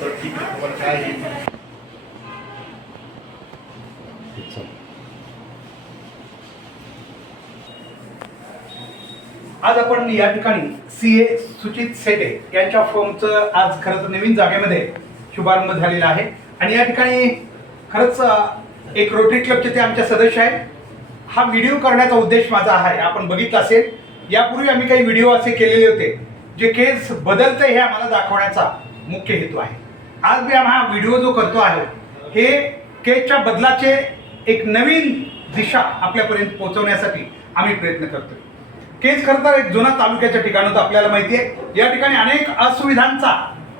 तर ठीक आहे काय आज आपण या ठिकाणी सी ए सुचित सेटे यांच्या फॉर्मचं आज खरंच नवीन जागेमध्ये शुभारंभ झालेला आहे. आणि या ठिकाणी खरंच एक रोटरी क्लबचे ते आमच्या सदस्य आहेत. हा व्हिडिओ करण्याचा उद्देश माझा आहे. आपण बघितला असेल यापूर्वी आम्ही काही व्हिडिओ असे केलेले होते जे केस बदलते हे आम्हाला दाखवण्याचा मुख्य हेतू आहे. आज मी हा व्हिडिओ जो करतो आहे हे केसच्या बदलाचे एक नवीन दिशा आपल्यापर्यंत पोहोचवण्यासाठी आम्ही प्रयत्न करतोय. केज खरं तर एक जुना तालुक्याच्या ठिकाण होतं आपल्याला माहिती आहे. या ठिकाणी अनेक असुविधांचा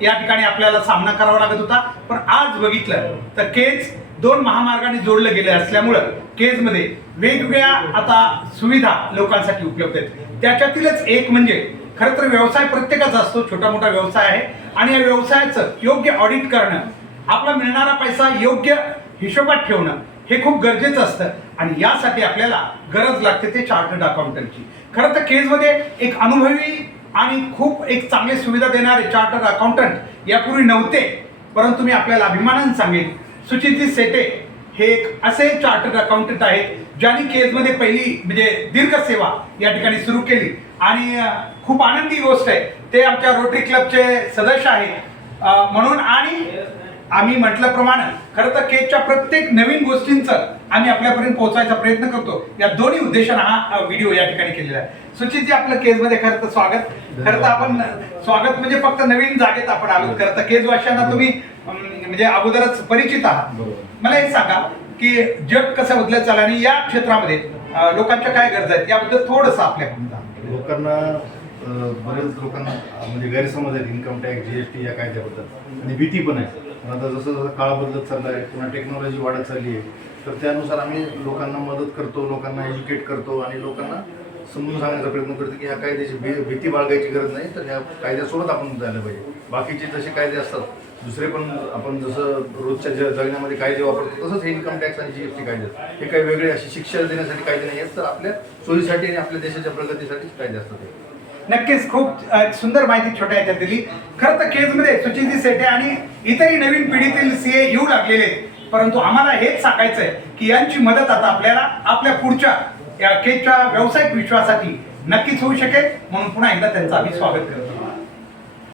या ठिकाणी आपल्याला सामना करावा लागत होता. पण आज बघितलं तर केज दोन महामार्गाने जोडलं गेले असल्यामुळं केजमध्ये वेगवेगळ्या आता सुविधा लोकांसाठी उपलब्ध आहेत. त्याच्यातीलच एक म्हणजे खरं तर व्यवसाय प्रत्येकाचा असतो छोटा मोठा व्यवसाय आहे. आणि या व्यवसायाचं योग्य ऑडिट करणं आपला मिळणारा पैसा योग्य हिशोबात ठेवणं हे खूप गरजेचं असतं. आणि यासाठी आपल्याला गरज लागते ते चार्टर्ड अकाउंटंटची. खरं तर केजमध्ये एक अनुभवी आणि खूप एक चांगली सुविधा देणारे चार्टर्ड अकाउंटंट यापूर्वी नव्हते परंतु मी आपल्याला अभिमानाने सांगेन. सुचिती सेटे हे एक असे चार्टर्ड अकाउंटंट आहेत ज्यांनी केजमध्ये पहिली म्हणजे दीर्घ सेवा या ठिकाणी सुरू केली. आणि खूप आनंदी गोष्ट आहे. ते आमच्या रोटरी क्लबचे सदस्य आहेत. म्हणून आणि आम्ही म्हटल्याप्रमाणे खरं तर केकच्या प्रत्येक नवीन गोष्टींचं आम्ही आपल्यापर्यंत पोहोचवायचा प्रयत्न करतो. या दोन्ही उद्देशाने हा व्हिडिओ या ठिकाणी केलेला आहे. सुचितजी आपलं केजमध्ये खरं तर स्वागत. खरं तर आपण स्वागत म्हणजे फक्त नवीन जागेत आपण आलो खरं तर केज वाशांना तुम्ही म्हणजे अगोदरच परिचित आहात. मला एक सांगा की जग कसं बदलत चाललं आणि या क्षेत्रामध्ये लोकांच्या काय गरजा आहेत याबद्दल थोडंसं सांगा. लोकांना बरेच लोकांना म्हणजे गैरसमज आहेत. इन्कम टॅक्स जीएसटी या कायद्याबद्दल. आणि भीती पण आहे. पण आता जसं जसं काळ बदलत चालला आहे पुन्हा टेक्नॉलॉजी वाढत चालली आहे तर त्यानुसार आम्ही लोकांना मदत करतो लोकांना एज्युकेट करतो आणि लोकांना समजून सांगण्याचा प्रयत्न करतो की ह्या कायद्याची भी भीती बाळगायची गरज नाही तर ह्या कायद्यासोबत आपण जायला पाहिजे. बाकीचे जसे कायदे असतात दुसरे पण आपण जसं रोजच्या ज जगण्यामध्ये कायदे वापरतो तसंच हे इन्कम टॅक्स आणि जीएसटी कायदे हे काही वेगळे अशी शिक्षा देण्यासाठी कायदे नाही आहेत तर आपल्या सोयीसाठी आणि आपल्या देशाच्या प्रगतीसाठीच कायदे असतात नक्कीच खूप सुंदर माहिती छोट्या याच्यात दिली. खरं तर केजमध्ये सुचिती सेठे आणि इतरही नवीन पिढीतील सीए येऊ लागलेले आहेत. परंतु आम्हाला हेच सांगायचं आहे की यांची मदत आता आपल्याला आपल्या पुढच्या या केजच्या व्यावसायिक विश्वासाठी नक्कीच होऊ शकेल. म्हणून पुन्हा एकदा त्यांचं आम्ही स्वागत करतो.